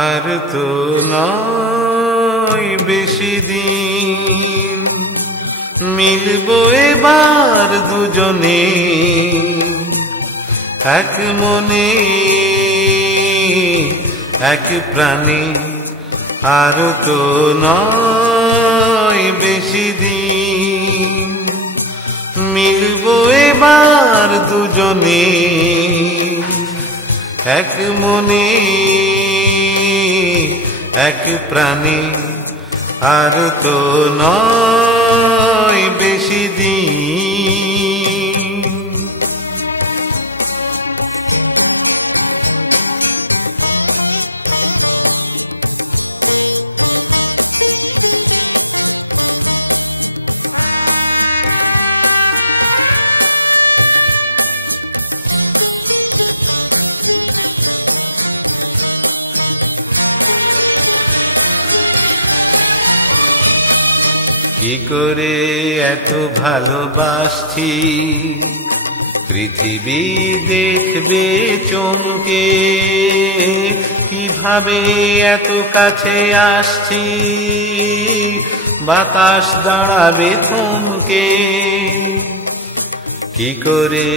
আর তো নয় বেশি দিন, মিলবো এবার দুজনে এক মনে এক প্রাণে। আর তো নয় বেশি দিন, মিলবো এবার দুজনে এক মনে এক প্রাণে। আর তো নয় বেশি দিন। কি করে এত ভালোবাসছি, পৃথিবী দেখবে চমকে, কিভাবে এত কাছে আসছি, বাতাস দাঁড়াবে থমকে। কি করে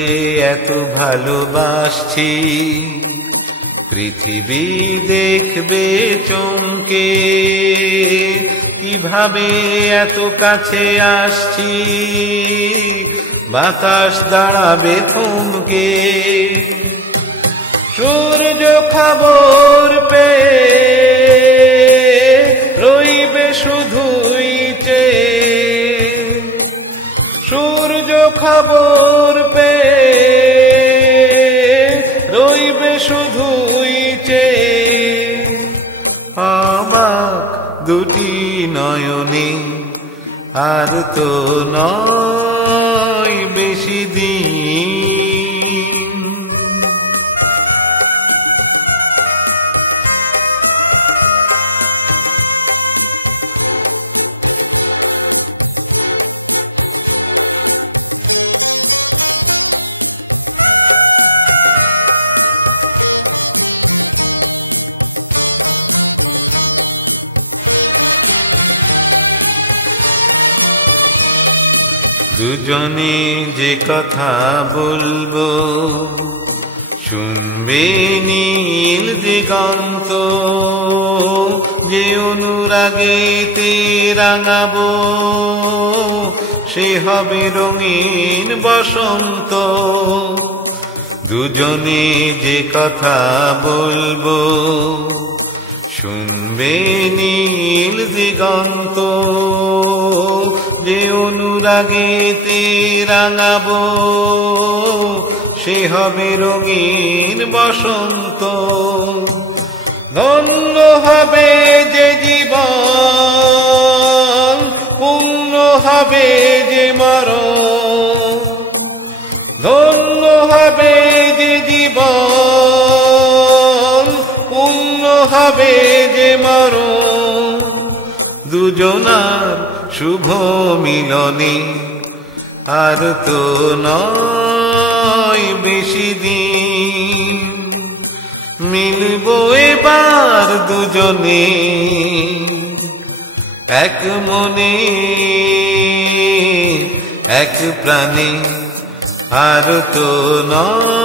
এত ভালোবাসছি, পৃথিবী দেখবে চমকে, কিভাবে এত কাছে আসছি, বাতাস দাঁড়াবে থমকে। সূর্য খবর পেয়ে রইবে শুধুই চেয়ে, সূর্য খবর পেয়ে রইবে শুধুই চেয়ে। অবাক দুটি নয়নে, আর তো নয় বেশি দিন। দুজনে যে কথা বলবো, শুনবে নীল দিগন্ত, যে অনুরাগেতে রাঙাবো, সে হবে রঙিন বসন্ত। দুজনে যে কথা বলবো, শুনবে নীল দিগন্ত, যে অনুরাগেতে রাঙাবো, সে হবে রঙিন বসন্ত। ধন্য হবে যে জীবন, পূর্ণ হবে যে মরণ। ধন্য হবে যে জীবন, পূর্ণ হবে যে মরণ। দুজনার শুভ মিলনে, আর তো নয় বেশি দিন, মিলবো এবার দুজনে এক মনে এক প্রাণে। আর তো নয়